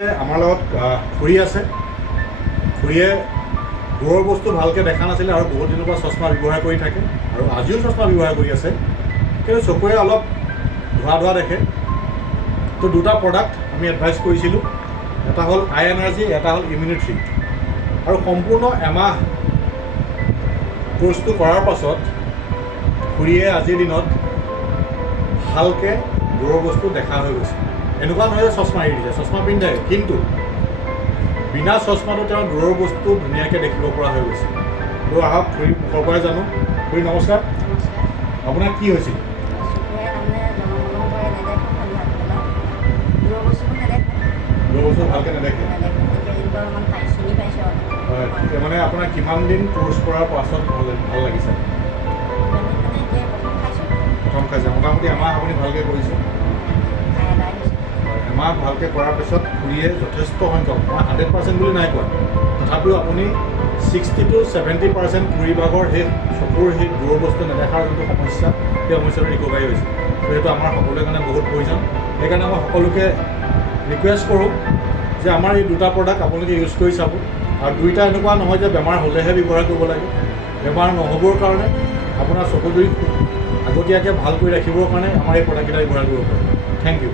আমাৰ লগত খুৰী আছে। খুৰীয়ে দূৰৰ বস্তু ভালকৈ দেখা নাছিলে আৰু বহুত দিনৰ পৰা চশমা ব্যৱহাৰ কৰি থাকে আৰু আজিও চশমা ব্যৱহাৰ কৰি আছে, কিন্তু চকুৰে অলপ ধোৱা ধোৱা দেখে। তো দুটা প্ৰডাক্ট আমি এডভাইচ কৰিছিলোঁ, এটা হ'ল আই এনাৰ্জি, এটা হ'ল ইমিউনিটি। আৰু সম্পূৰ্ণ এমাহ কোৰ্চটো কৰাৰ পাছত খুৰীয়ে আজিৰ দিনত ভালকৈ দূৰৰ বস্তু দেখা হৈ গৈছে। এনেকুৱা নহয় যে চশমা এৰি দিছে, চশমা পিন্ধে, কিন্তু বিনা চশমাটো তেওঁ দূৰৰ বস্তু ধুনীয়াকৈ দেখিব পৰা হৈ গৈছে। তো আহক খুৰীৰ মুখৰ পৰাই জানো। খুৰী নমস্কাৰ। আপোনাৰ কি হৈছিল? দূৰৰ বস্তু ভালকৈ নেদেখে। হয়, মানে আপোনাৰ কিমান দিন কোৰ্চ কৰাৰ পাছত ভাল লাগিছে? প্ৰথম খাইছে, মোটামুটি এমাহ আপুনি ভালকৈ কৰিছে। এমাহ ভালকৈ কৰাৰ পিছত খুৰীয়ে যথেষ্ট সংখ্যক, মই 100% বুলি নাই কোৱা, তথাপিও আপুনি 60 to 70% খুৰী ভাগৰ সেই চকুৰ সেই দূৰৰ বস্তু নেদেখাৰ যোনটো সমস্যা, সেই সমস্যাটো ৰিকভাৰী হৈছে। তো সেইটো আমাৰ সকলোৰে কাৰণে বহুত প্ৰয়োজন। সেইকাৰণে মই সকলোকে ৰিকুৱেষ্ট কৰোঁ যে আমাৰ এই দুটা প্ৰডাক্ট আপোনালোকে ইউজ কৰি চাব। আৰু দুইটা এনেকুৱা নহয় যে বেমাৰ হ'লেহে ব্যৱহাৰ কৰিব লাগে। বেমাৰ নহ'বৰ কাৰণে আপোনাৰ চকুজুৰি আগতীয়াকৈ ভাল কৰি ৰাখিবৰ কাৰণে আমাৰ এই প্ৰডাক্টকেইটা ব্যৱহাৰ কৰিব পাৰে। Thank U.